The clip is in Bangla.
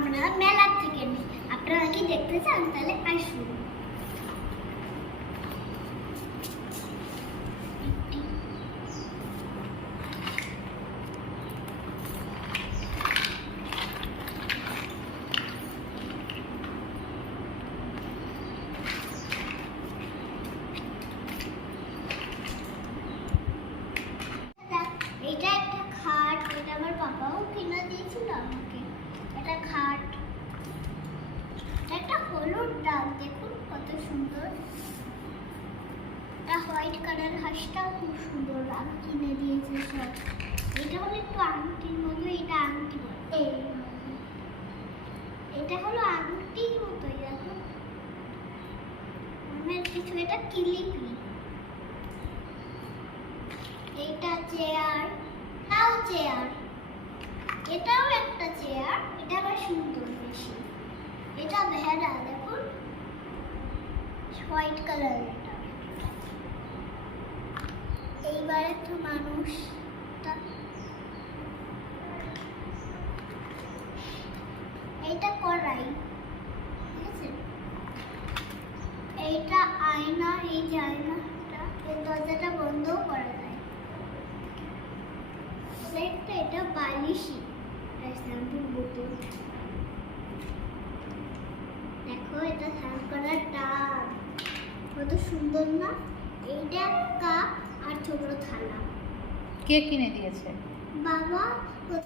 মনে হয় মেলার থেকে নিই আপনারা কি দেখতে চান তাহলে আসুন দেখুন কত সুন্দর। হোয়াইট কালার হাঁসটাও খুব সুন্দর কিনে দিয়েছে সব। এটা হলো একটু আংটির মতো, এটা আংটি এটা হলো আংটির মতোই দেখো। মানে কিছু এটা কিলিপি। চেয়ার তাও চেয়ার এটাও একটা চেয়ার এটা আবার সুন্দর বেশি। এটা ভেড়া, দেখুন। হোয়াইট কালার এইবার একটু মানুষ এইটা আছে? এইটা আয়না, এই যে আয়নাটা, এই দরজাটা বন্ধও করা যায়। এটা বালিশি শ্যাম্পুর বোতল দেখো এটা স্নান করার টাব কত সুন্দর না? এইটা কাপ আর ছোট থালা। কে কিনে দিয়েছে? বাবা